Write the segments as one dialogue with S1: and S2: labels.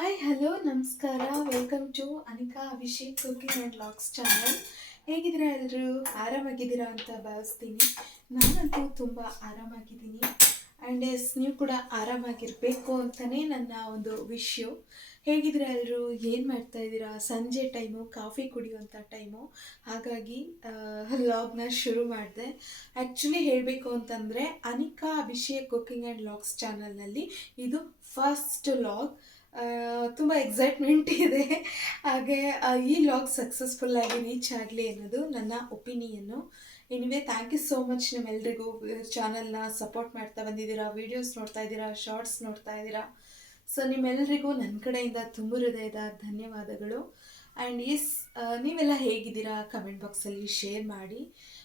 S1: Hi hello ನಮಸ್ಕಾರ. Welcome to Anika Abhishek cooking and vlogs channel ಹೇಗಿದ್ದೀರಾ ಎಲ್ಲರೂ? ಆರಾಮಾಗಿದ್ದೀರಾ ಅಂತ ಭಾವಿಸ್ತೀನಿ. ನಾನಂತೂ ತುಂಬ ಆರಾಮಾಗಿದ್ದೀನಿ. ಆ್ಯಂಡ್ ಎಸ್ ನೀವು ಕೂಡ ಆರಾಮಾಗಿರಬೇಕು ಅಂತಲೇ ನನ್ನ ಒಂದು ವಿಶ್ಯು ಹೇಗಿದ್ದೀರಾ ಎಲ್ಲರೂ? ಏನು ಮಾಡ್ತಾ ಇದ್ದೀರಾ? ಸಂಜೆ ಟೈಮು ಕಾಫಿ ಕುಡಿಯುವಂಥ ಟೈಮು ಹಾಗಾಗಿ ಲಾಗ್ನ ಶುರು ಮಾಡಿದೆ. ಆ್ಯಕ್ಚುಲಿ ಹೇಳಬೇಕು ಅಂತಂದರೆ Anika Abhishek cooking and vlogs ಚಾನಲ್ನಲ್ಲಿ ಇದು ಫಸ್ಟ್ ಲಾಗ್ ತುಂಬ ಎಕ್ಸೈಟ್ಮೆಂಟ್ ಇದೆ. ಹಾಗೆ ಈ ಲಾಗ್ ಸಕ್ಸಸ್ಫುಲ್ಲಾಗಿ ರೀಚ್ ಆಗಲಿ ಅನ್ನೋದು ನನ್ನ opinion anyway thank you so much ನಿಮ್ಮೆಲ್ರಿಗೂ. ಚಾನಲ್ನ ಸಪೋರ್ಟ್ ಮಾಡ್ತಾ ಬಂದಿದ್ದೀರಾ ವೀಡಿಯೋಸ್ ನೋಡ್ತಾ ಇದ್ದೀರಾ ಶಾರ್ಟ್ಸ್ ನೋಡ್ತಾ ಇದ್ದೀರಾ. ಸೊ ನಿಮ್ಮೆಲ್ಲರಿಗೂ ನನ್ನ ಕಡೆಯಿಂದ ತುಂಬ ಹೃದಯದ ಧನ್ಯವಾದಗಳು. ಆ್ಯಂಡ್ ಎಸ್ ನೀವೆಲ್ಲ ಹೇಗಿದ್ದೀರಾ? ಕಮೆಂಟ್ ಬಾಕ್ಸಲ್ಲಿ ಶೇರ್ ಮಾಡಿ.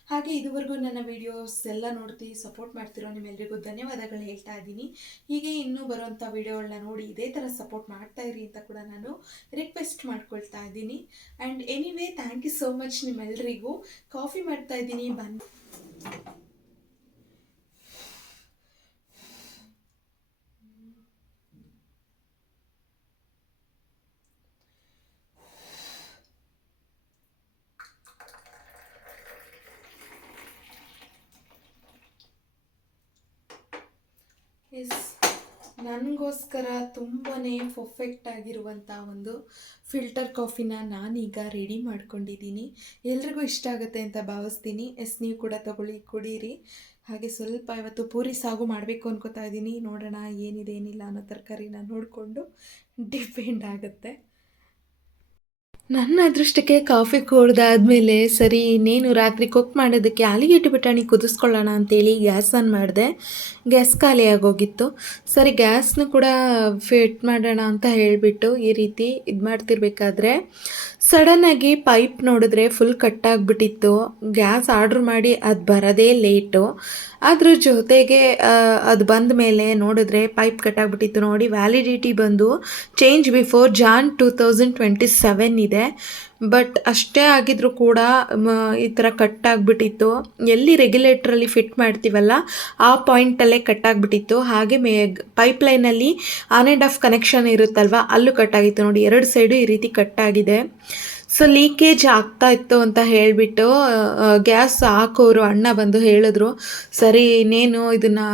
S1: ಹಾಗೆ ಇದುವರೆಗೂ ನನ್ನ ವೀಡಿಯೋಸ್ ಎಲ್ಲ ನೋಡ್ತಿ ಸಪೋರ್ಟ್ ಮಾಡ್ತಿರೋ ನಿಮ್ಮೆಲ್ಲರಿಗೂ ಧನ್ಯವಾದಗಳು ಹೇಳ್ತಾ ಇದ್ದೀನಿ. ಹೀಗೆ ಇನ್ನೂ ಬರುವಂಥ ವೀಡಿಯೋಗಳನ್ನ ನೋಡಿ ಇದೇ ಥರ ಸಪೋರ್ಟ್ ಮಾಡ್ತಾ ಇರಿ ಅಂತ ಕೂಡ ನಾನು ರಿಕ್ವೆಸ್ಟ್ ಮಾಡ್ಕೊಳ್ತಾ ಇದ್ದೀನಿ. And anyway thank you so much ನಿಮ್ಮೆಲ್ಲರಿಗೂ ಕಾಫಿ ಮಾಡ್ತಾ ಇದ್ದೀನಿ, ಬನ್ನಿ ಎಸ್ ನನಗೋಸ್ಕರ ತುಂಬಾ ಪರ್ಫೆಕ್ಟ್ ಆಗಿರುವಂಥ ಒಂದು ಫಿಲ್ಟರ್ ಕಾಫಿನ ನಾನೀಗ ರೆಡಿ ಮಾಡ್ಕೊಂಡಿದ್ದೀನಿ. ಎಲ್ರಿಗೂ ಇಷ್ಟ ಆಗುತ್ತೆ ಅಂತ ಭಾವಿಸ್ತೀನಿ. ಎಸ್, ನೀವು ಕೂಡ ತಗೊಳ್ಳಿ, ಕುಡೀರಿ. ಹಾಗೆ ಸ್ವಲ್ಪ ಇವತ್ತು ಪೂರಿ ಸಾಗು ಮಾಡಬೇಕು ಅನ್ಕೋತಾ ಇದ್ದೀನಿ. ನೋಡೋಣ ಏನಿದೆ, ಏನಿಲ್ಲ ಅನ್ನೋ ತರಕಾರಿನ ನೋಡಿಕೊಂಡು ಡಿಪೆಂಡ್ ಆಗುತ್ತೆ. ನನ್ನ ಅದೃಷ್ಟಕ್ಕೆ ಕಾಫಿ ಕುಡ್ದಾದ್ಮೇಲೆ ಸರಿ ಇನ್ನೇನು ರಾತ್ರಿ ಕುಕ್ ಮಾಡೋದಕ್ಕೆ ಆಲಿಗೆಟ್ಟು ಬಿಟಾಣಿ ಕುದಿಸ್ಕೊಳ್ಳೋಣ ಅಂತೇಳಿ ಗ್ಯಾಸ್ ಆನ್ ಮಾಡಿದೆ. ಗ್ಯಾಸ್ ಖಾಲಿಯಾಗೋಗಿತ್ತು ಸರಿ, ಗ್ಯಾಸ್ನು ಕೂಡ ಫಿಟ್ ಮಾಡೋಣ ಅಂತ ಹೇಳಿಬಿಟ್ಟು ಈ ರೀತಿ ಇದು ಮಾಡ್ತಿರ್ಬೇಕಾದ್ರೆ ಸಡನ್ನಾಗಿ ಪೈಪ್ ನೋಡಿದ್ರೆ ಫುಲ್ ಕಟ್ಟಾಗ್ಬಿಟ್ಟಿತ್ತು ಗ್ಯಾಸ್ ಆರ್ಡ್ರ್ ಮಾಡಿ ಅದು ಬರೋದೇ ಲೇಟು ಅದ್ರ ಜೊತೆಗೆ ಅದು ಬಂದ ಮೇಲೆ ನೋಡಿದ್ರೆ ಪೈಪ್ ಕಟ್ಟಾಗ್ಬಿಟ್ಟಿತ್ತು ನೋಡಿ ವ್ಯಾಲಿಡಿಟಿ ಬಂದು change before Jan two thousand twenty seven ಇದೆ. ಬಟ್ ಅಷ್ಟೇ ಆಗಿದ್ರೂ ಕೂಡ ಈ ಥರ ಕಟ್ಟಾಗ್ಬಿಟ್ಟಿತ್ತು ಎಲ್ಲಿ ರೆಗ್ಯುಲೇಟ್ರಲ್ಲಿ ಫಿಟ್ ಮಾಡ್ತೀವಲ್ಲ, ಆ ಪಾಯಿಂಟಲ್ಲೇ ಕಟ್ಟಾಗ್ಬಿಟ್ಟಿತ್ತು ಹಾಗೆ ಮೇ ಪೈಪ್ಲೈನಲ್ಲಿ ಆನ್ ಆ್ಯಂಡ್ ಆಫ್ ಕನೆಕ್ಷನ್ ಇರುತ್ತಲ್ವ, ಅಲ್ಲೂ ಕಟ್ಟಾಗಿತ್ತು ನೋಡಿ, ಎರಡು ಸೈಡು ಈ ರೀತಿ ಕಟ್ಟಾಗಿದೆ ಸೊ ಲೀಕೇಜ್ ಆಗ್ತಾ ಇತ್ತು ಅಂತ ಹೇಳಿಬಿಟ್ಟು ಗ್ಯಾಸ್ ಹಾಕೋರು ಅಣ್ಣ ಬಂದು ಹೇಳಿದ್ರು, ಸರಿ, ಇನ್ನೇನು ಇದನ್ನು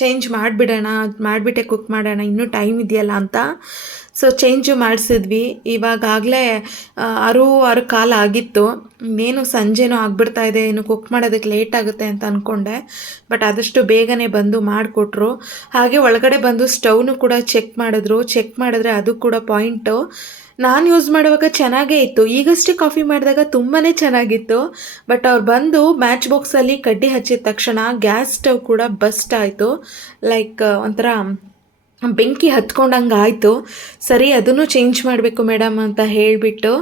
S1: ಚೇಂಜ್ ಮಾಡಿಬಿಡೋಣ, ಮಾಡಿಬಿಟ್ಟೆ ಕುಕ್ ಮಾಡೋಣ, ಇನ್ನೂ ಟೈಮ್ ಇದೆಯಲ್ಲ ಅಂತ. So change ಮಾಡಿಸಿದ್ವಿ. ಇವಾಗಾಗಲೇ ಆರು ಆರು ಕಾಲ ಆಗಿತ್ತು. ಇನ್ನೇನು ಸಂಜೆನೂ ಆಗ್ಬಿಡ್ತಾ ಇದೆ ಏನು ಕುಕ್ ಮಾಡೋದಕ್ಕೆ ಲೇಟ್ ಆಗುತ್ತೆ ಅಂತ ಅಂದ್ಕೊಂಡೆ ಬಟ್ ಆದಷ್ಟು ಬೇಗನೆ ಬಂದು ಮಾಡಿಕೊಟ್ರು. ಹಾಗೆ ಒಳಗಡೆ ಬಂದು ಸ್ಟವ್ನು ಕೂಡ ಚೆಕ್ ಮಾಡಿದ್ರು. ಚೆಕ್ ಮಾಡಿದ್ರೆ ಅದು ಕೂಡ ಪಾಯಿಂಟು ನಾನು ಯೂಸ್ ಮಾಡುವಾಗ ಚೆನ್ನಾಗೇ ಇತ್ತು. ಈಗಷ್ಟೇ ಕಾಫಿ ಮಾಡಿದಾಗ ತುಂಬಾ ಚೆನ್ನಾಗಿತ್ತು. ಬಟ್ ಅವ್ರು ಬಂದು ಮ್ಯಾಚ್ ಬಾಕ್ಸಲ್ಲಿ ಕಡ್ಡಿ ಹಚ್ಚಿದ ತಕ್ಷಣ ಗ್ಯಾಸ್ ಸ್ಟವ್ ಕೂಡ ಬಸ್ಟ್ ಆಯಿತು. ಲೈಕ್ ಒಂಥರ ಬೆಂಕಿ ಹತ್ಕೊಂಡಂಗೆ ಆಯಿತು. ಸರಿ, ಅದನ್ನು ಚೇಂಜ್ ಮಾಡಬೇಕು ಮೇಡಮ್ ಅಂತ ಹೇಳಿಬಿಟ್ಟು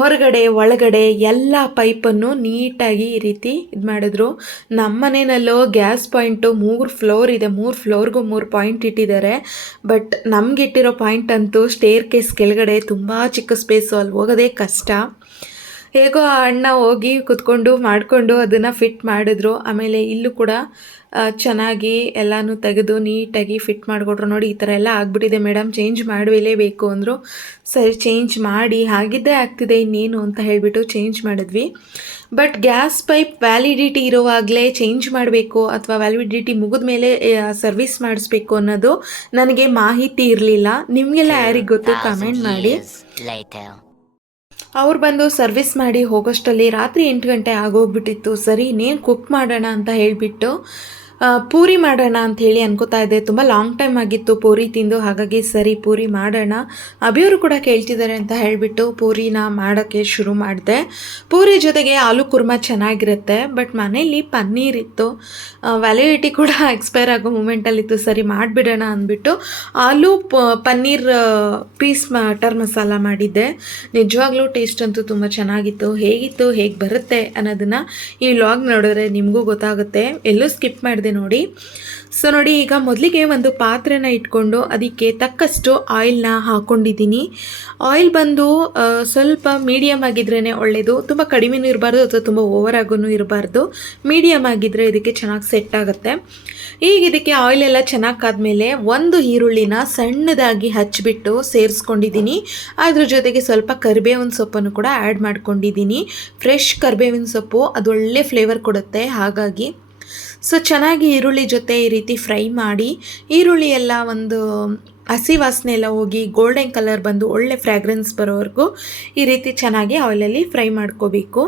S1: ಹೊರಗಡೆ, ಒಳಗಡೆ ಎಲ್ಲ ಪೈಪನ್ನು ನೀಟಾಗಿ ಈ ರೀತಿ ಇದು ಮಾಡಿದ್ರು. ನಮ್ಮ ಮನೆಯಲ್ಲೂ ಗ್ಯಾಸ್ ಪಾಯಿಂಟು ಮೂರು ಫ್ಲೋರ್ ಇದೆ. ಮೂರು ಫ್ಲೋರ್ಗೂ ಮೂರು ಪಾಯಿಂಟ್ ಇಟ್ಟಿದ್ದಾರೆ. ಬಟ್ ನಮಗೆ ಇಟ್ಟಿರೋ ಪಾಯಿಂಟ್ ಅಂತೂ ಸ್ಟೇರ್ ಕೇಸ್ ಕೆಳಗಡೆ ತುಂಬ ಚಿಕ್ಕ ಸ್ಪೇಸು ಅಲ್ಲಿ ಹೋಗೋದೇ ಕಷ್ಟ. ಹೇಗೋ ಆ ಅಣ್ಣ ಹೋಗಿ ಕುತ್ಕೊಂಡು ಮಾಡಿಕೊಂಡು ಅದನ್ನು ಫಿಟ್ ಮಾಡಿದ್ರು. ಆಮೇಲೆ ಇಲ್ಲೂ ಕೂಡ ಚೆನ್ನಾಗಿ ಎಲ್ಲನೂ ತೆಗೆದು ನೀಟಾಗಿ ಫಿಟ್ ಮಾಡಿಕೊಟ್ರು. ನೋಡಿ ಈ ಥರ ಎಲ್ಲ ಆಗಿಬಿಟ್ಟಿದೆ ಮೇಡಮ್. ಚೇಂಜ್ ಮಾಡಲೇಬೇಕು ಅಂದರು. ಸರಿ ಚೇಂಜ್ ಮಾಡಿ. ಹಾಗಿದ್ದೇ ಆಗ್ತಿದೆ ಇನ್ನೇನು ಅಂತ ಹೇಳಿಬಿಟ್ಟು ಚೇಂಜ್ ಮಾಡಿದ್ವಿ. ಬಟ್ ಗ್ಯಾಸ್ ಪೈಪ್ ವ್ಯಾಲಿಡಿಟಿ ಇರುವಾಗಲೇ ಚೇಂಜ್ ಮಾಡಬೇಕು ಅಥವಾ ವ್ಯಾಲಿಡಿಟಿ ಮುಗಿದ ಮೇಲೆ ಸರ್ವಿಸ್ ಮಾಡಿಸ್ಬೇಕು ಅನ್ನೋದು ನನಗೆ ಮಾಹಿತಿ ಇರಲಿಲ್ಲ. ನಿಮಗೆಲ್ಲ ಯಾರಿಗೆ ಗೊತ್ತು? ಕಮೆಂಟ್ ಮಾಡಿ. ಅವ್ರು ಬಂದು ಸರ್ವಿಸ್ ಮಾಡಿ ಹೋಗೋಷ್ಟರಲ್ಲಿ ರಾತ್ರಿ ಎಂಟು ಗಂಟೆ ಆಗೋಗ್ಬಿಟ್ಟಿತ್ತು. ಸರಿ ಇನ್ನೇನು ಕುಕ್ ಮಾಡೋಣ ಅಂತ ಹೇಳಿಬಿಟ್ಟು ಪೂರಿ ಮಾಡೋಣ ಅಂತ ಹೇಳಿ ಅನ್ಕೋತಾ ಇದ್ದೆ. ತುಂಬ ಲಾಂಗ್ ಟೈಮ್ ಆಗಿತ್ತು ಪೂರಿ ತಿಂದು. ಹಾಗಾಗಿ ಸರಿ, ಪೂರಿ ಮಾಡೋಣ. ಅಭಿಯವರು ಕೂಡ ಕೇಳ್ತಿದ್ದಾರೆ ಅಂತ ಹೇಳಿಬಿಟ್ಟು ಪೂರಿನ ಮಾಡೋಕ್ಕೆ ಶುರು ಮಾಡಿದೆ. ಪೂರಿ ಜೊತೆಗೆ ಆಲೂ ಕುರ್ಮಾ ಚೆನ್ನಾಗಿರುತ್ತೆ ಬಟ್ ಮನೆಯಲ್ಲಿ ಪನ್ನೀರ್ ಇತ್ತು. ವ್ಯಾಲಿಡಿಟಿ ಕೂಡ ಎಕ್ಸ್ಪೈರ್ ಆಗೋ ಮೂಮೆಂಟಲ್ಲಿತ್ತು ಸರಿ, ಮಾಡಿಬಿಡೋಣ ಅಂದ್ಬಿಟ್ಟು ಆಲೂ ಪನ್ನೀರ್ ಪೀಸ್ ಮಟರ್ ಮಸಾಲ ಮಾಡಿದ್ದೆ. ನಿಜವಾಗ್ಲೂ ಟೇಸ್ಟ್ ಅಂತೂ ತುಂಬ ಚೆನ್ನಾಗಿತ್ತು. ಹೇಗಿತ್ತು, ಹೇಗೆ ಬರುತ್ತೆ ಅನ್ನೋದನ್ನು ಈ ವ್ಲಾಗ್ ನೋಡಿದ್ರೆ ನಿಮಗೂ ಗೊತ್ತಾಗುತ್ತೆ. ಎಲ್ಲೂ ಸ್ಕಿಪ್ ಮಾಡಿದೆ. ಮಾಡಿದೆ ನೋಡಿ. ಸೊ ನೋಡಿ, ಈಗ ಮೊದಲಿಗೆ ಒಂದು ಪಾತ್ರೆನ ಇಟ್ಕೊಂಡು ಅದಕ್ಕೆ ತಕ್ಕಷ್ಟು ಆಯಿಲ್ನ ಹಾಕ್ಕೊಂಡಿದ್ದೀನಿ ಆಯಿಲ್ ಬಂದು ಸ್ವಲ್ಪ ಮೀಡಿಯಮ್ ಆಗಿದ್ರೇ ಒಳ್ಳೆಯದು ತುಂಬ ಕಡಿಮೆನೂ ಇರಬಾರ್ದು ಅಥವಾ ತುಂಬ ಓವರ್ ಆಗೂ ಇರಬಾರ್ದು. ಮೀಡಿಯಮ್ ಆಗಿದ್ದರೆ ಇದಕ್ಕೆ ಚೆನ್ನಾಗಿ ಸೆಟ್ ಆಗುತ್ತೆ. ಈಗ ಇದಕ್ಕೆ ಆಯಿಲ್ ಎಲ್ಲ ಚೆನ್ನಾಗಿ ಕಾದ್ಮೇಲೆ ಒಂದು ಈರುಳ್ಳಿನ ಸಣ್ಣದಾಗಿ ಹಚ್ಚಿಬಿಟ್ಟು ಸೇರಿಸ್ಕೊಂಡಿದ್ದೀನಿ. ಅದ್ರ ಜೊತೆಗೆ ಸ್ವಲ್ಪ ಕರಿಬೇವಿನ ಸೊಪ್ಪನ್ನು ಕೂಡ ಆ್ಯಡ್ ಮಾಡ್ಕೊಂಡಿದ್ದೀನಿ. ಫ್ರೆಶ್ ಕರಿಬೇವಿನ ಸೊಪ್ಪು, ಅದು ಒಳ್ಳೆ ಫ್ಲೇವರ್ ಕೊಡುತ್ತೆ. ಹಾಗಾಗಿ ಸೊ ಚೆನ್ನಾಗಿ ಈರುಳ್ಳಿ ಜೊತೆ ಈ ರೀತಿ ಫ್ರೈ ಮಾಡಿ ಈರುಳ್ಳಿ ಎಲ್ಲ ಒಂದು ಹಸಿ ವಾಸನೆ ಎಲ್ಲ ಹೋಗಿ ಗೋಲ್ಡನ್ ಕಲರ್ ಬಂದು ಒಳ್ಳೆ ಫ್ರ್ಯಾಗ್ರೆನ್ಸ್ ಬರೋವರೆಗೂ ಈ ರೀತಿ ಚೆನ್ನಾಗಿ ಆಯಿಲಲ್ಲಿ ಫ್ರೈ ಮಾಡ್ಕೋಬೇಕು.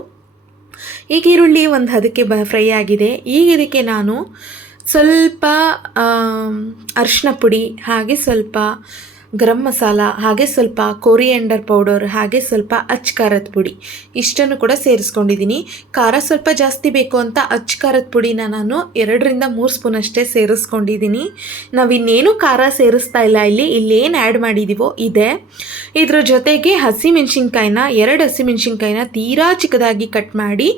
S1: ಈಗ ಈರುಳ್ಳಿ ಒಂದು ಅದಕ್ಕೆ ಬ ಫ್ರೈ ಆಗಿದೆ. ಈಗ ಇದಕ್ಕೆ ನಾನು ಸ್ವಲ್ಪ ಅರಿಶಿನ ಪುಡಿ, ಹಾಗೆ ಸ್ವಲ್ಪ ಗರಂ ಮಸಾಲ, ಹಾಗೆ ಸ್ವಲ್ಪ ಕೋರಿಯಂಡರ್ ಪೌಡರ್ ಹಾಗೆ ಸ್ವಲ್ಪ ಅಚ್ ಖಾರದ ಪುಡಿ. ಇಷ್ಟನ್ನು ಕೂಡ ಸೇರಿಸ್ಕೊಂಡಿದ್ದೀನಿ. ಖಾರ ಸ್ವಲ್ಪ ಜಾಸ್ತಿ ಬೇಕು ಅಂತ ಅಚ್ ಖಾರದ ಪುಡಿನ ನಾನು ಎರಡರಿಂದ ಮೂರು ಸ್ಪೂನ್ ಅಷ್ಟೇ ಸೇರಿಸ್ಕೊಂಡಿದ್ದೀನಿ. ನಾವಿನ್ನೇನು ಖಾರ ಸೇರಿಸ್ತಾ ಇಲ್ಲ ಇಲ್ಲಿ, ಇಲ್ಲೇನು ಆ್ಯಡ್ ಮಾಡಿದ್ದೀವೋ ಇದೆ. ಇದ್ರ ಜೊತೆಗೆ ಹಸಿಮೆಣ್ಸಿನ್ಕಾಯಿನ, ಎರಡು ಹಸಿಮೆಣ್ಸಿನ್ಕಾಯಿನ ತೀರಾ ಚಿಕ್ಕದಾಗಿ ಕಟ್ ಮಾಡಿ,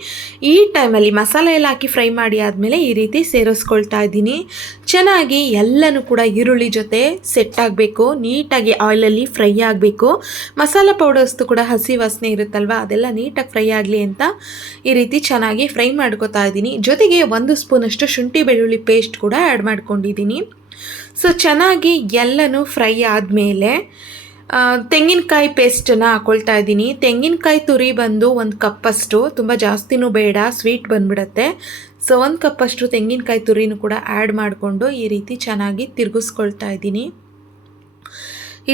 S1: ಈ ಟೈಮಲ್ಲಿ ಮಸಾಲೆ ಎಲ್ಲ ಹಾಕಿ ಫ್ರೈ ಮಾಡಿ ಆದಮೇಲೆ ಈ ರೀತಿ ಸೇರಿಸ್ಕೊಳ್ತಾ ಇದ್ದೀನಿ. ಚೆನ್ನಾಗಿ ಎಲ್ಲನೂ ಕೂಡ ಈರುಳ್ಳಿ ಜೊತೆ ಸೆಟ್ ಆಗಬೇಕು ನೀಟಾಗಿ ಆಯಿಲಲ್ಲಿ ಫ್ರೈ ಆಗಬೇಕು. ಮಸಾಲ ಪೌಡರ್ಸ್ದು ಕೂಡ ಹಸಿ ವಾಸನೆ ಇರುತ್ತಲ್ವ? ಅದೆಲ್ಲ ನೀಟಾಗಿ ಫ್ರೈ ಆಗಲಿ ಅಂತ ಈ ರೀತಿ ಚೆನ್ನಾಗಿ ಫ್ರೈ ಮಾಡ್ಕೊತಾ ಇದ್ದೀನಿ. ಜೊತೆಗೆ ಒಂದು ಸ್ಪೂನಷ್ಟು ಶುಂಠಿ ಬೆಳ್ಳುಳ್ಳಿ ಪೇಸ್ಟ್ ಕೂಡ ಆ್ಯಡ್ ಮಾಡ್ಕೊಂಡಿದ್ದೀನಿ. ಸೊ, ಚೆನ್ನಾಗಿ ಎಲ್ಲನೂ ಫ್ರೈ ಆದಮೇಲೆ ತೆಂಗಿನಕಾಯಿ ಪೇಸ್ಟನ್ನು ಹಾಕೊಳ್ತಾ ಇದ್ದೀನಿ. ತೆಂಗಿನಕಾಯಿ ತುರಿ ಬಂದು ಒಂದು ಕಪ್ಪಷ್ಟು, ತುಂಬ ಜಾಸ್ತಿನೂ ಬೇಡ, ಸ್ವೀಟ್ ಬಂದ್ಬಿಡತ್ತೆ. ಸೊ, ಒಂದು ಕಪ್ಪಷ್ಟು ತೆಂಗಿನಕಾಯಿ ತುರಿನೂ ಕೂಡ ಆ್ಯಡ್ ಮಾಡಿಕೊಂಡು ಈ ರೀತಿ ಚೆನ್ನಾಗಿ ತಿರುಗಿಸ್ಕೊಳ್ತಾ ಇದ್ದೀನಿ.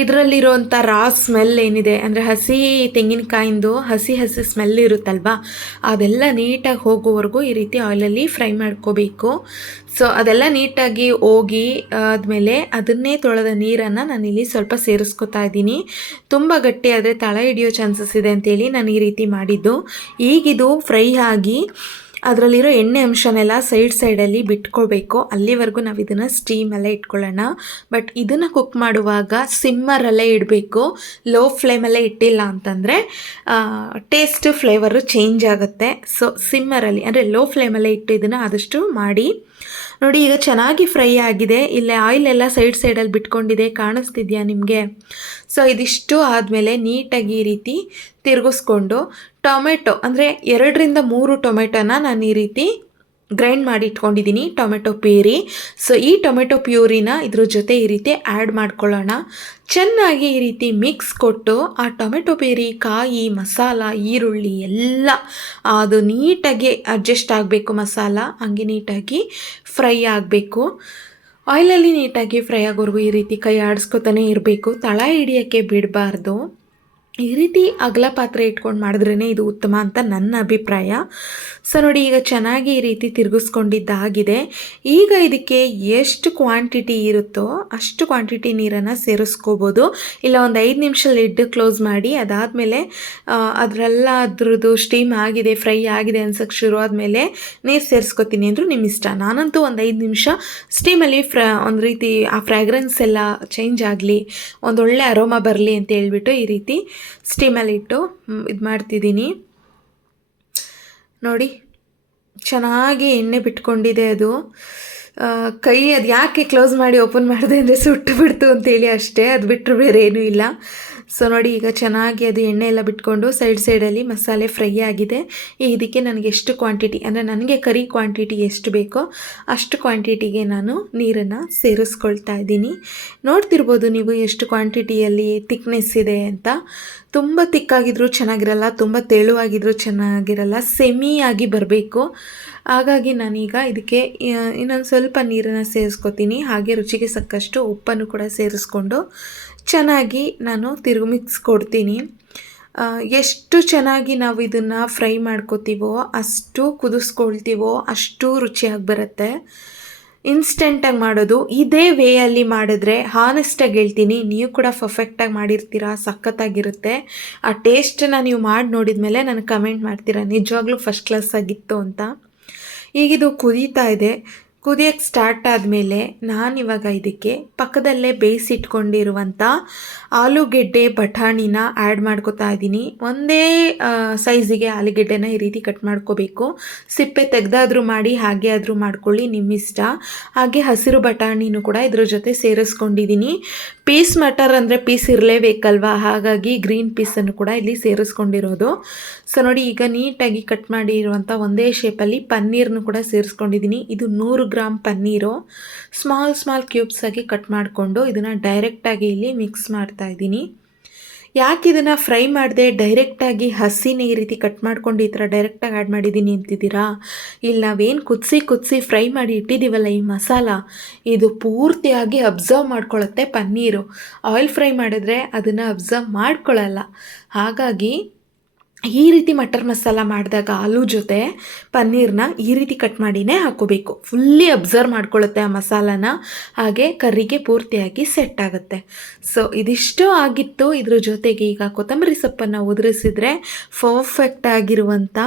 S1: ಇದರಲ್ಲಿರುವಂಥ ರಾ ಸ್ಮೆಲ್ ಏನಿದೆ, ಅಂದರೆ ಹಸಿ ತೆಂಗಿನಕಾಯಿಂದು ಹಸಿ ಹಸಿ ಸ್ಮೆಲ್ ಇರುತ್ತಲ್ವಾ? ಅದೆಲ್ಲ ನೀಟಾಗಿ ಹೋಗೋವರೆಗೂ ಈ ರೀತಿ ಆಯಿಲಲ್ಲಿ ಫ್ರೈ ಮಾಡ್ಕೋಬೇಕು. ಸೊ ಅದೆಲ್ಲ ನೀಟಾಗಿ ಹೋಗಿ ಆದಮೇಲೆ ಅದನ್ನೇ ತೊಳೆದ ನೀರನ್ನು ನಾನಿಲ್ಲಿ ಸ್ವಲ್ಪ ಸೇರಿಸ್ಕೊತಾ ಇದ್ದೀನಿ. ತುಂಬ ಗಟ್ಟಿ ಆದರೆ ತಳ ಹಿಡಿಯೋ ಚಾನ್ಸಸ್ ಇದೆ ಅಂತೇಳಿ ನಾನು ಈ ರೀತಿ ಮಾಡಿದ್ದು. ಈಗಿದು ಫ್ರೈ ಆಗಿ ಅದರಲ್ಲಿರೋ ಎಣ್ಣೆ ಅಂಶನೆಲ್ಲ ಸೈಡ್ ಸೈಡಲ್ಲಿ ಬಿಟ್ಕೋಬೇಕು. ಅಲ್ಲಿವರೆಗೂ ನಾವು ಇದನ್ನು ಸ್ಟೀಮಲ್ಲೇ ಇಟ್ಕೊಳ್ಳೋಣ. ಬಟ್ ಇದನ್ನು ಕುಕ್ ಮಾಡುವಾಗ ಸಿಮ್ಮರಲ್ಲೇ ಇಡಬೇಕು. ಲೋ ಫ್ಲೇಮಲ್ಲೇ ಇಟ್ಟಿಲ್ಲ ಅಂತಂದರೆ ಟೇಸ್ಟ್ ಫ್ಲೇವರು ಚೇಂಜ್ ಆಗುತ್ತೆ. ಸೊ ಸಿಮ್ಮರಲ್ಲಿ ಅಂದರೆ ಲೋ ಫ್ಲೇಮಲ್ಲೇ ಇಟ್ಟು ಇದನ್ನು ಆದಷ್ಟು ಮಾಡಿ. ನೋಡಿ, ಈಗ ಚೆನ್ನಾಗಿ ಫ್ರೈ ಆಗಿದೆ. ಇಲ್ಲೇ ಆಯಿಲ್ ಎಲ್ಲ ಸೈಡ್ ಸೈಡಲ್ಲಿ ಬಿಟ್ಕೊಂಡಿದೆ. ಕಾಣಿಸ್ತಿದ್ಯಾ ನಿಮಗೆ? ಸೊ ಇದಿಷ್ಟು ಆದಮೇಲೆ ನೀಟಾಗಿ ಈ ರೀತಿ ತಿರುಗಿಸ್ಕೊಂಡು ಟೊಮೆಟೊ, ಅಂದರೆ ಎರಡರಿಂದ ಮೂರು ಟೊಮೆಟೊನ ನಾನು ಈ ರೀತಿ ಗ್ರೈಂಡ್ ಮಾಡಿ ಇಟ್ಕೊಂಡಿದ್ದೀನಿ ಟೊಮೆಟೊ ಪ್ಯೂರಿ. ಸೊ ಈ ಟೊಮೆಟೊ ಪ್ಯೂರಿನ ಇದ್ರ ಜೊತೆ ಈ ರೀತಿ ಆ್ಯಡ್ ಮಾಡ್ಕೊಳ್ಳೋಣ. ಚೆನ್ನಾಗಿ ಈ ರೀತಿ ಮಿಕ್ಸ್ ಕೊಟ್ಟು ಆ ಟೊಮೆಟೊ ಪ್ಯೂರಿ, ಕಾಯಿ, ಮಸಾಲ, ಈರುಳ್ಳಿ ಎಲ್ಲ ಅದು ನೀಟಾಗಿ ಅಡ್ಜಸ್ಟ್ ಆಗಬೇಕು ಮಸಾಲ, ಹಂಗೆ ನೀಟಾಗಿ ಫ್ರೈ ಆಗಬೇಕು. ಆಯಿಲಲ್ಲಿ ನೀಟಾಗಿ ಫ್ರೈ ಆಗೋರ್ಗು ಈ ರೀತಿ ಕೈ ಆಡಿಸ್ಕೊತಾನೆ ಇರಬೇಕು. ತಳ ಹಿಡಿಯೋಕ್ಕೆ ಬಿಡಬಾರ್ದು. ಈ ರೀತಿ ಅಗಲ ಪಾತ್ರೆ ಇಟ್ಕೊಂಡು ಮಾಡಿದ್ರೇ ಇದು ಉತ್ತಮ ಅಂತ ನನ್ನ ಅಭಿಪ್ರಾಯ. ಸೊ ನೋಡಿ, ಈಗ ಚೆನ್ನಾಗಿ ಈ ರೀತಿ ತಿರುಗಿಸ್ಕೊಂಡಿದ್ದಾಗಿದೆ ಈಗ ಇದಕ್ಕೆ ಎಷ್ಟು ಕ್ವಾಂಟಿಟಿ ಇರುತ್ತೋ ಅಷ್ಟು ಕ್ವಾಂಟಿಟಿ ನೀರನ್ನು ಸೇರಿಸ್ಕೋಬೋದು. ಇಲ್ಲ, ಒಂದು ಐದು ನಿಮಿಷ ಲಿಡ್ ಕ್ಲೋಸ್ ಮಾಡಿ, ಅದಾದಮೇಲೆ ಅದರೆಲ್ಲ ಅದ್ರದ್ದು ಸ್ಟೀಮ್ ಆಗಿದೆ, ಫ್ರೈ ಆಗಿದೆ ಅನ್ಸಕ್ಕೆ ಶುರು ಆದಮೇಲೆ ನೀರು ಸೇರಿಸ್ಕೊತೀನಿ ಅಂದರೂ ನಿಮ್ಮ ಇಷ್ಟ. ನಾನಂತೂ ಒಂದು ಐದು ನಿಮಿಷ ಸ್ಟೀಮಲ್ಲಿ ಫ್ರ, ಒಂದು ರೀತಿ ಆ ಫ್ರ್ಯಾಗ್ರೆನ್ಸ್ ಎಲ್ಲ ಚೇಂಜ್ ಆಗಲಿ ಒಂದೊಳ್ಳೆ ಅರೋಮಾ ಬರಲಿ ಅಂತ ಹೇಳ್ಬಿಟ್ಟು ಈ ರೀತಿ ಸ್ಟೀಮಲ್ಲಿ ಇಟ್ಟು ಇದು ಮಾಡ್ತಿದ್ದೀನಿ. ನೋಡಿ, ಚೆನ್ನಾಗಿ ಎಣ್ಣೆ ಬಿಟ್ಕೊಂಡಿದೆ ಅದು. ಕೈ ಅದು ಯಾಕೆ ಕ್ಲೋಸ್ ಮಾಡಿ ಓಪನ್ ಮಾಡಿದೆ ಅಂದರೆ ಸುಟ್ಟು ಬಿಡ್ತು ಅಂತೇಳಿ ಅಷ್ಟೇ. ಅದು ಬಿಟ್ಟರೆ ಬೇರೆ ಏನೂ ಇಲ್ಲ. ಸೊ ನೋಡಿ, ಈಗ ಚೆನ್ನಾಗಿ ಅದು ಎಣ್ಣೆ ಎಲ್ಲ ಬಿಟ್ಕೊಂಡು ಸೈಡ್ ಸೈಡಲ್ಲಿ ಮಸಾಲೆ ಫ್ರೈ ಆಗಿದೆ. ಇದಕ್ಕೆ ನನಗೆ ಎಷ್ಟು ಕ್ವಾಂಟಿಟಿ ಅಂದರೆ ನನಗೆ ಕರಿ ಕ್ವಾಂಟಿಟಿ ಎಷ್ಟು ಬೇಕೋ ಅಷ್ಟು ಕ್ವಾಂಟಿಟಿಗೆ ನಾನು ನೀರನ್ನು ಸೇರಿಸ್ಕೊಳ್ತಾ ಇದ್ದೀನಿ. ನೋಡ್ತಿರ್ಬೋದು ನೀವು ಎಷ್ಟು ಕ್ವಾಂಟಿಟಿಯಲ್ಲಿ ತಿಕ್ನೆಸ್ ಇದೆ ಅಂತ. ತುಂಬ ತಿಕ್ಕಾಗಿದ್ರೂ ಚೆನ್ನಾಗಿರಲ್ಲ, ತುಂಬ ತೆಳುವಾಗಿದ್ದರೂ ಚೆನ್ನಾಗಿರಲ್ಲ ಸೆಮಿಯಾಗಿ ಬರಬೇಕು. ಹಾಗಾಗಿ ನಾನೀಗ ಇದಕ್ಕೆ ಇನ್ನೊಂದು ಸ್ವಲ್ಪ ನೀರನ್ನು ಸೇರಿಸ್ಕೊತೀನಿ. ಹಾಗೆ ರುಚಿಗೆ ಸಾಕಷ್ಟು ಉಪ್ಪನ್ನು ಕೂಡ ಸೇರಿಸ್ಕೊಂಡು ಚೆನ್ನಾಗಿ ನಾನು ತಿರುಗಿ ಕೊಡ್ತೀನಿ. ಎಷ್ಟು ಚೆನ್ನಾಗಿ ನಾವು ಇದನ್ನು ಫ್ರೈ ಮಾಡ್ಕೋತೀವೋ ಅಷ್ಟು ಕುದಿಸ್ಕೊಳ್ತೀವೋ ಅಷ್ಟು ರುಚಿಯಾಗಿ ಬರುತ್ತೆ. ಇನ್ಸ್ಟೆಂಟಾಗಿ ಮಾಡೋದು. ಇದೇ ವೇಯಲ್ಲಿ ಮಾಡಿದ್ರೆ ಹಾನೆಸ್ಟಾಗಿ ಹೇಳ್ತೀನಿ, ನೀವು ಕೂಡ ಪರ್ಫೆಕ್ಟಾಗಿ ಮಾಡಿರ್ತೀರಾ, ಸಖತ್ತಾಗಿರುತ್ತೆ. ಆ ಟೇಸ್ಟನ್ನ ನೀವು ಮಾಡಿ ನೋಡಿದ ಮೇಲೆ ನನಗೆ ಕಮೆಂಟ್ ಮಾಡ್ತೀರಾ, ನಿಜವಾಗ್ಲೂ ಫಸ್ಟ್ ಕ್ಲಾಸ್ ಆಗಿತ್ತು ಅಂತ. ಈಗಿದು ಕುದೀತಾ ಇದೆ. ಕುದಿಯೋಕ್ಕೆ ಸ್ಟಾರ್ಟ್ ಆದಮೇಲೆ ನಾನಿವಾಗ ಇದಕ್ಕೆ ಪಕ್ಕದಲ್ಲೇ ಬೇಯಿಸಿಟ್ಕೊಂಡಿರುವಂಥ ಆಲೂಗೆಡ್ಡೆ ಬಟಾಣಿನ ಆ್ಯಡ್ ಮಾಡ್ಕೋತಾ ಇದ್ದೀನಿ. ಒಂದೇ ಸೈಜಿಗೆ ಆಲೂಗೆಡ್ಡೆನ ಈ ರೀತಿ ಕಟ್ ಮಾಡ್ಕೋಬೇಕು. ಸಿಪ್ಪೆ ತೆಗೆದಾದರೂ ಮಾಡಿ, ಹಾಗೆ ಆದರೂ ಮಾಡ್ಕೊಳ್ಳಿ ನಿಮ್ಮಿಷ್ಟ ಹಾಗೆ ಹಸಿರು ಬಟಾಣಿನೂ ಕೂಡ ಇದ್ರ ಜೊತೆ ಸೇರಿಸ್ಕೊಂಡಿದ್ದೀನಿ. ಪೀಸ್ ಮಟರ್ ಅಂದರೆ ಪೀಸ್ ಇರಲೇಬೇಕಲ್ವಾ? ಹಾಗಾಗಿ ಗ್ರೀನ್ ಪೀಸನ್ನು ಕೂಡ ಇಲ್ಲಿ ಸೇರಿಸ್ಕೊಂಡಿರೋದು. ಸೊ ನೋಡಿ, ಈಗ ನೀಟಾಗಿ ಕಟ್ ಮಾಡಿರುವಂಥ ಒಂದೇ ಶೇಪಲ್ಲಿ ಪನ್ನೀರ್ನು ಕೂಡ ಸೇರಿಸ್ಕೊಂಡಿದ್ದೀನಿ. ಇದು ನೂರು ಗ್ರಾಮ್ ಪನ್ನೀರು ಸ್ಮಾಲ್ ಸ್ಮಾಲ್ ಕ್ಯೂಬ್ಸಾಗಿ ಕಟ್ ಮಾಡಿಕೊಂಡು ಇದನ್ನು ಡೈರೆಕ್ಟಾಗಿ ಇಲ್ಲಿ ಮಿಕ್ಸ್ ಮಾಡ್ತಾ ಇದ್ದೀನಿ. ಯಾಕೆ ಇದನ್ನು ಫ್ರೈ ಮಾಡದೆ ಡೈರೆಕ್ಟಾಗಿ ಹಸಿನೇ ಈ ರೀತಿ ಕಟ್ ಮಾಡ್ಕೊಂಡು ಈ ಥರ ಡೈರೆಕ್ಟಾಗಿ ಆ್ಯಡ್ ಮಾಡಿದ್ದೀನಿ ಅಂತಿದ್ದೀರಾ? ಇಲ್ಲಿ ನಾವೇನು ಕುದಿಸಿ ಕುದಿಸಿ ಫ್ರೈ ಮಾಡಿ ಇಟ್ಟಿದ್ದೀವಲ್ಲ ಈ ಮಸಾಲ? ಇದು ಪೂರ್ತಿಯಾಗಿ ಅಬ್ಸರ್ವ್ ಮಾಡ್ಕೊಳ್ಳುತ್ತೆ ಪನ್ನೀರು. ಆಯಿಲ್ ಫ್ರೈ ಮಾಡಿದ್ರೆ ಅದನ್ನು ಅಬ್ಸರ್ವ್ ಮಾಡ್ಕೊಳ್ಳಲ್ಲ ಹಾಗಾಗಿ ಈ ರೀತಿ ಮಟರ್ ಮಸಾಲ ಮಾಡಿದಾಗ ಆಲೂ ಜೊತೆ ಪನ್ನೀರ್ನ ಈ ರೀತಿ ಕಟ್ ಮಾಡಿನೇ ಹಾಕೋಬೇಕು. ಫುಲ್ಲಿ ಅಬ್ಸರ್ವ್ ಮಾಡ್ಕೊಳ್ಳುತ್ತೆ ಆ ಮಸಾಲಾನ. ಹಾಗೆ ಕರ್ರಿಗೆ ಪೂರ್ತಿಯಾಗಿ ಸೆಟ್ ಆಗುತ್ತೆ. ಸೊ ಇದಿಷ್ಟು ಆಗಿತ್ತು. ಇದ್ರ ಜೊತೆಗೆ ಈಗ ಕೊತ್ತಂಬರಿ ಸೊಪ್ಪನ್ನು ಉದುರಿಸಿದ್ರೆ ಪರ್ಫೆಕ್ಟ್ ಆಗಿರುವಂಥ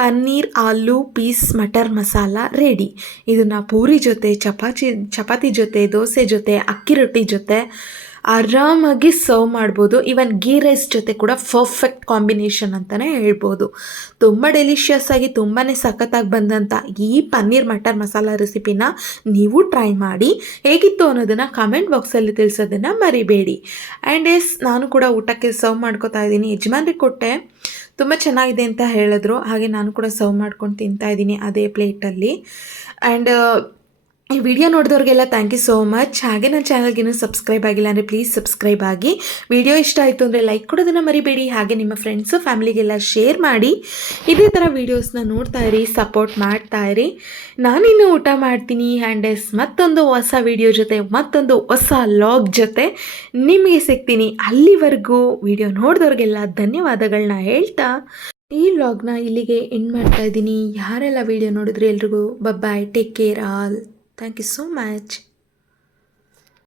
S1: ಪನ್ನೀರ್, ಆಲೂ, ಪೀಸ್, ಮಟರ್ ಮಸಾಲ ರೆಡಿ ಇದನ್ನು ಪೂರಿ ಜೊತೆ, ಚಪಾತಿ ಚಪಾತಿ ಜೊತೆ, ದೋಸೆ ಜೊತೆ, ಅಕ್ಕಿ ರೊಟ್ಟಿ ಜೊತೆ ಆರಾಮಾಗಿ ಸರ್ವ್ ಮಾಡ್ಬೋದು. ಈವನ್ ಗೀ ರೈಸ್ ಜೊತೆ ಕೂಡ ಪರ್ಫೆಕ್ಟ್ ಕಾಂಬಿನೇಷನ್ ಅಂತಲೇ ಹೇಳ್ಬೋದು. ತುಂಬ ಡೆಲಿಷಿಯಸ್ ಆಗಿ ತುಂಬಾ ಸಖತ್ತಾಗಿ ಬಂದಂಥ ಈ ಪನ್ನೀರ್ ಮಟರ್ ಮಸಾಲ ರೆಸಿಪಿನ ನೀವು ಟ್ರೈ ಮಾಡಿ. ಹೇಗಿತ್ತು ಅನ್ನೋದನ್ನು ಕಾಮೆಂಟ್ ಬಾಕ್ಸಲ್ಲಿ ತಿಳಿಸೋದನ್ನು ಮರಿಬೇಡಿ. ಆ್ಯಂಡ್ ಎಸ್ ನಾನು ಕೂಡ ಊಟಕ್ಕೆ ಸರ್ವ್ ಮಾಡ್ಕೋತಾ ಇದ್ದೀನಿ. ಯಜಮಾನ್ರಿಗೆ ಕೊಟ್ಟೆ. ತುಂಬ ಚೆನ್ನಾಗಿದೆ ಅಂತ ಹೇಳಿದ್ರು. ಹಾಗೆ ನಾನು ಕೂಡ ಸರ್ವ್ ಮಾಡ್ಕೊಂಡು ತಿಂತಾ ಇದ್ದೀನಿ ಅದೇ ಪ್ಲೇಟಲ್ಲಿ ಆ್ಯಂಡ್ ಈ ವಿಡಿಯೋ ನೋಡಿದವ್ರಿಗೆಲ್ಲ ಥ್ಯಾಂಕ್ ಯು ಸೋ ಮಚ್ ಹಾಗೆ ನನ್ನ ಚಾನಲ್ಗೆ ಸಬ್ಸ್ಕ್ರೈಬ್ ಆಗಿಲ್ಲ ಅಂದರೆ ಪ್ಲೀಸ್ ಸಬ್ಸ್ಕ್ರೈಬ್ ಆಗಿ. ವಿಡಿಯೋ ಇಷ್ಟ ಆಯಿತು ಅಂದರೆ ಲೈಕ್ ಕೊಡೋದನ್ನು ಮರಿಬೇಡಿ. ಹಾಗೆ ನಿಮ್ಮ ಫ್ರೆಂಡ್ಸು ಫ್ಯಾಮಿಲಿಗೆಲ್ಲ ಶೇರ್ ಮಾಡಿ. ಇದೇ ಥರ ವೀಡಿಯೋಸ್ನ ನೋಡ್ತಾ ಇರಿ ಸಪೋರ್ಟ್ ಮಾಡ್ತಾ ಇರಿ. ನಾನಿನ್ನು ಊಟ ಮಾಡ್ತೀನಿ. ಆ್ಯಂಡ್ ಎಸ್ ಮತ್ತೊಂದು ಹೊಸ ವಿಡಿಯೋ ಜೊತೆ, ಮತ್ತೊಂದು ಹೊಸ ಲಾಗ್ ಜೊತೆ ನಿಮಗೆ ಸಿಗ್ತೀನಿ. ಅಲ್ಲಿವರೆಗೂ ವಿಡಿಯೋ ನೋಡಿದವ್ರಿಗೆಲ್ಲ ಧನ್ಯವಾದಗಳನ್ನ ಹೇಳ್ತಾ. ಈ ವ್ಲಾಗ್ನ ಇಲ್ಲಿಗೆ ಎಂಡ್ ಮಾಡ್ತಾ ಇದ್ದೀನಿ. ಯಾರೆಲ್ಲ ವಿಡಿಯೋ ನೋಡಿದ್ರೆ ಎಲ್ರಿಗೂ bye bye take care all Thank you so much.